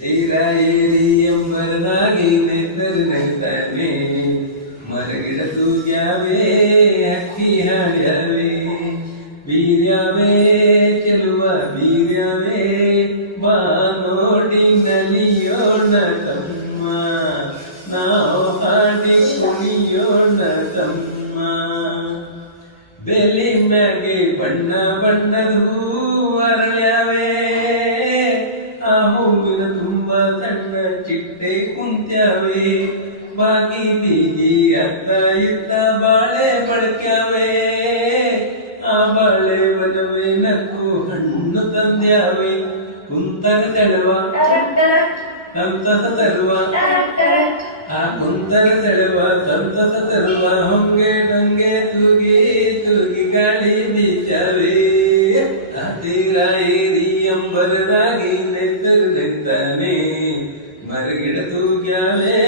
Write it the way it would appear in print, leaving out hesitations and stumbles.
ತೀರಾಯಿರಿ ಎಂಬರನಾಗಿ ನೆತ್ತರನಂತಾನೆ ಮರಗಿಡ ತೂಗ್ಯಾವೇ ಹಕ್ಕಿ ಹಾಡ್ಯಾವೆ ಬೀರ್ಯಾವೇ ಚೆಲುವ ಬೀರ್ಯಾವೇ ಬಾ ನೋಡಿ ನಲಿಯೋಣ ತಮ್ಮ ನಾವು ಹಾಡಿ ಕುಣಿಯೋಣ ತಮ್ಮ ಬೆಲಿನಾಗೆ ಬಣ್ಣ ಬಣ್ಣದ ಹೂ ಅರಳ್ಯಾವೆ ಆ ಹೂವಿನ ತುಂಬ ಸಣ್ಣ ಚಿಟ್ಟೆ ಕುಂತ್ಯಾವೆ ಬಾಗಿ ಬೀಗಿ ಅತ್ತ ಇತ್ತ ಬಾಳೆ ಬಳಕ್ಯಾವೆ ಆ ಬಾಳೆ ಬಲವೇ ನಕ್ಕು ಹಣ್ಣು ತಂದ್ಯಾವೆ ಕುಂತನ ಸೆಳವ ಸಂತಸ ತರುವ ಆ ಕುಂತನ ಸೆಳವ ಸಂತಸ ತರುವ ಹೊಂಗೆ ಡಂಗೆ ತೂಗಿ ತೂಗಿ ಗಾಳಿ ಬೀಜಾವೆ ತೀರಾಯಿರಿ ಎಂಬರನಾಗಿ ನೆತ್ತರು ನೆತ್ತಾನೆ ಮರಗಿಡ ತೂಗ್ಯಾವೆ